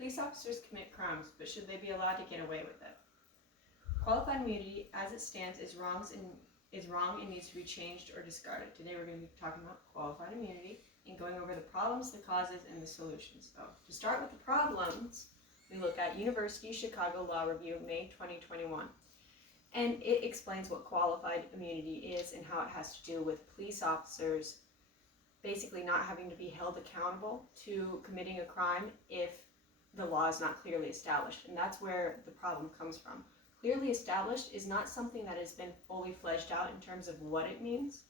Police officers commit crimes, but should they be allowed to get away with it? Qualified immunity, as it stands, is wrong and needs to be changed or discarded. Today we're going to be talking about qualified immunity and going over the problems, the causes, and the solutions. So, to start with the problems, we look at University of Chicago Law Review, May 2021. And it explains what qualified immunity is and how it has to do with police officers basically not having to be held accountable to committing a crime if the law is not clearly established. And that's where the problem comes from. Clearly established is not something that has been fully fleshed out in terms of what it means.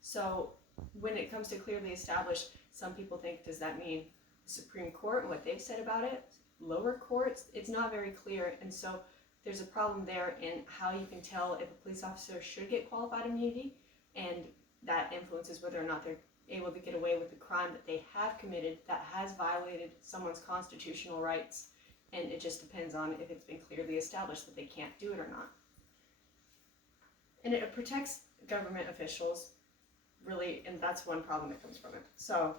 So when it comes to clearly established, some people think, does that mean the Supreme Court and what they've said about it? Lower courts? It's not very clear. And so there's a problem there in how you can tell if a police officer should get qualified immunity, and that influences whether or not they're able to get away with the crime that they have committed that has violated someone's constitutional rights. And it just depends on if it's been clearly established that they can't do it or not. And it protects government officials, really, and that's one problem that comes from it. So,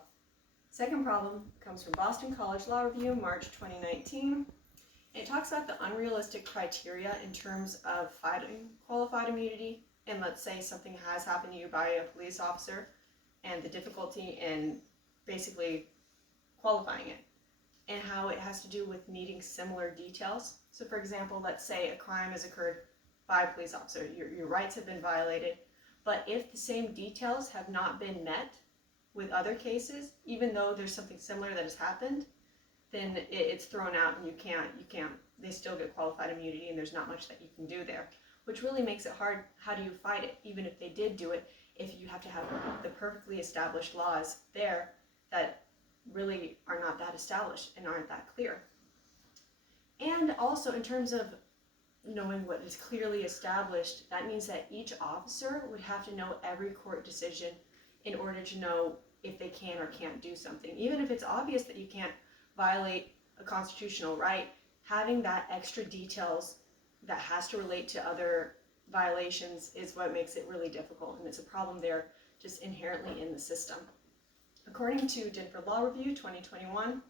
second problem comes from Boston College Law Review, March 2019. It talks about the unrealistic criteria in terms of fighting qualified immunity. And let's say something has happened to you by a police officer, and the difficulty in basically qualifying it, and how it has to do with needing similar details. So for example, let's say a crime has occurred by a police officer, your rights have been violated, but if the same details have not been met with other cases, even though there's something similar that has happened, then it's thrown out and you can't, they still get qualified immunity and there's not much that you can do there, which really makes it hard. How do you fight it? Even if they did do it, if you have to have the perfectly established laws there that really are not that established and aren't that clear. And also in terms of knowing what is clearly established, that means that each officer would have to know every court decision in order to know if they can or can't do something. Even if it's obvious that you can't violate a constitutional right, having that extra details that has to relate to other violations is what makes it really difficult, and it's a problem there just inherently in the system. According to Denver Law Review 2021,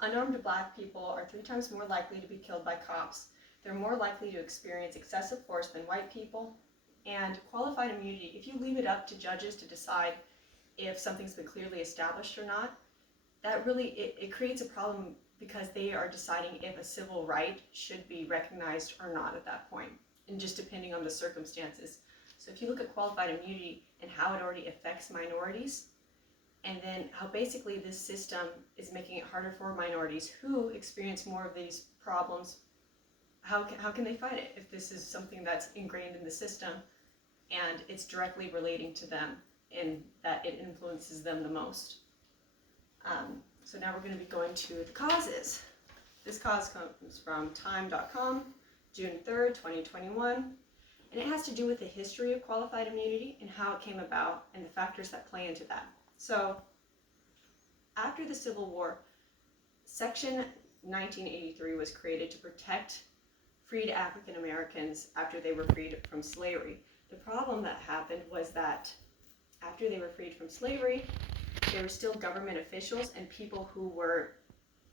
unarmed Black people are 3 times more likely to be killed by cops. They're more likely to experience excessive force than white people. And qualified immunity, if you leave it up to judges to decide if something's been clearly established or not, that really, it creates a problem because they are deciding if a civil right should be recognized or not at that point, and just depending on the circumstances. So if you look at qualified immunity and how it already affects minorities, and then how basically this system is making it harder for minorities who experience more of these problems, how can they fight it if this is something that's ingrained in the system and it's directly relating to them and that it influences them the most? So now we're going to be going to the causes. This cause comes from time.com, June 3rd, 2021, and it has to do with the history of qualified immunity and how it came about and the factors that play into that. So, after the Civil War, Section 1983 was created to protect freed African Americans after they were freed from slavery. The problem that happened was that after they were freed from slavery, there were still government officials and people who were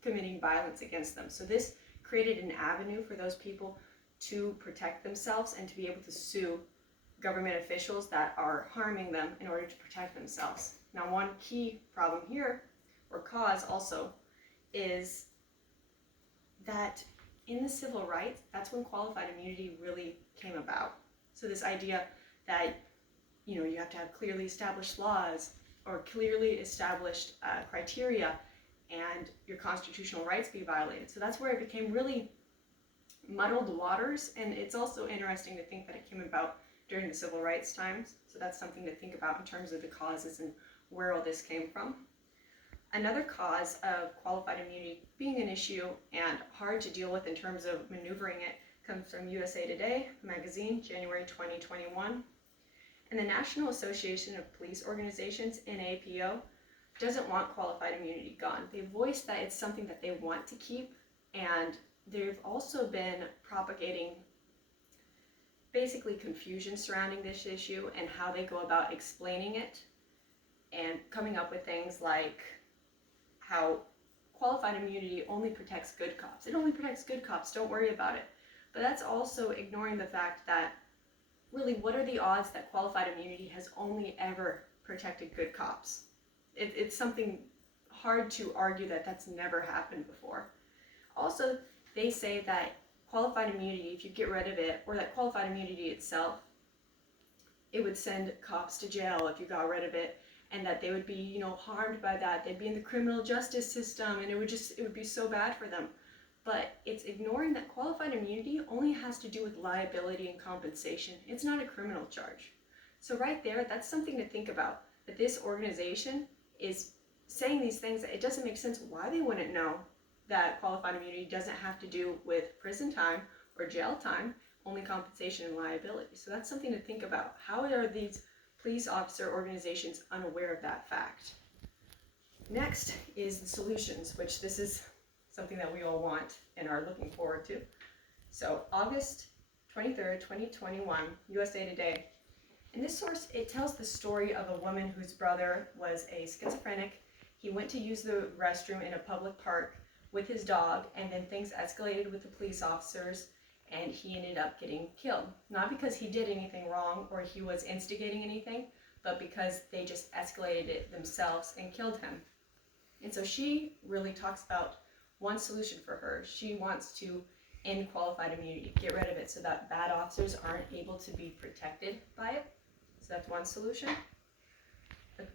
committing violence against them. So this created an avenue for those people to protect themselves and to be able to sue government officials that are harming them in order to protect themselves. Now, one key problem here, or cause also, is that in the civil rights, that's when qualified immunity really came about. So this idea that, you have to have clearly established laws or clearly established criteria and your constitutional rights be violated. So that's where it became really muddled waters, and it's also interesting to think that it came about during the civil rights times. So that's something to think about in terms of the causes and where all this came from. Another cause of qualified immunity being an issue and hard to deal with in terms of maneuvering it comes from USA Today magazine, January 2021. And the National Association of Police Organizations, NAPO, doesn't want qualified immunity gone. They voiced that it's something that they want to keep, and they've also been propagating basically confusion surrounding this issue and how they go about explaining it, and coming up with things like how qualified immunity only protects good cops. It only protects good cops, don't worry about it. But that's also ignoring the fact that really, what are the odds that qualified immunity has only ever protected good cops? It's something hard to argue that that's never happened before. Also, they say that qualified immunity, if you get rid of it, or that qualified immunity itself, it would send cops to jail if you got rid of it, and that they would be, harmed by that. They'd be in the criminal justice system, and it would be so bad for them. But it's ignoring that qualified immunity only has to do with liability and compensation. It's not a criminal charge. So right there, that's something to think about, that this organization is saying these things that it doesn't make sense why they wouldn't know that qualified immunity doesn't have to do with prison time or jail time, only compensation and liability. So that's something to think about. How are these police officer organizations unaware of that fact? Next is the solutions, which this is something that we all want and are looking forward to. So August 23rd, 2021, USA Today. In this source, it tells the story of a woman whose brother was a schizophrenic. He went to use the restroom in a public park with his dog, and then things escalated with the police officers, and he ended up getting killed. Not because he did anything wrong or he was instigating anything, but because they just escalated it themselves and killed him. And so she really talks about one solution for her. She wants to end qualified immunity, get rid of it so that bad officers aren't able to be protected by it. So that's one solution.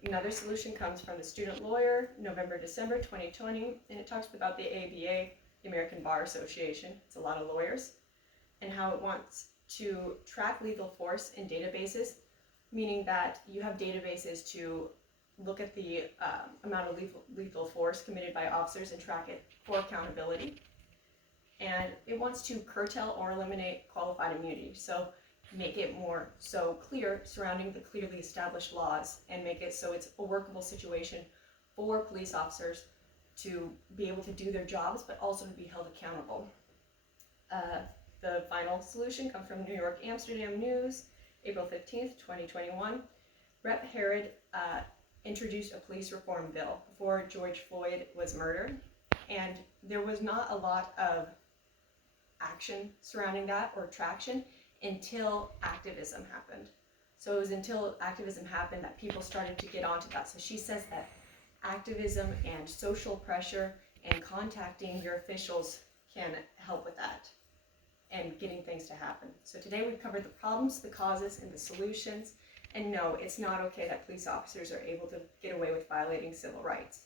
Another solution comes from the Student Lawyer, November-December 2020, and it talks about the ABA, the American Bar Association. It's a lot of lawyers, and how it wants to track lethal force in databases, meaning that you have databases to look at the amount of lethal force committed by officers and track it for accountability. And it wants to curtail or eliminate qualified immunity. So make it more so clear surrounding the clearly established laws, and make it so it's a workable situation for police officers to be able to do their jobs, but also to be held accountable. The final solution comes from New York Amsterdam News, April 15th, 2021. Rep. Herod introduced a police reform bill before George Floyd was murdered, and there was not a lot of action surrounding that or traction until activism happened. So it was until activism happened that people started to get onto that. So she says that activism and social pressure and contacting your officials can help with that and getting things to happen. So today we've covered the problems, the causes, and the solutions. And no, it's not okay that police officers are able to get away with violating civil rights.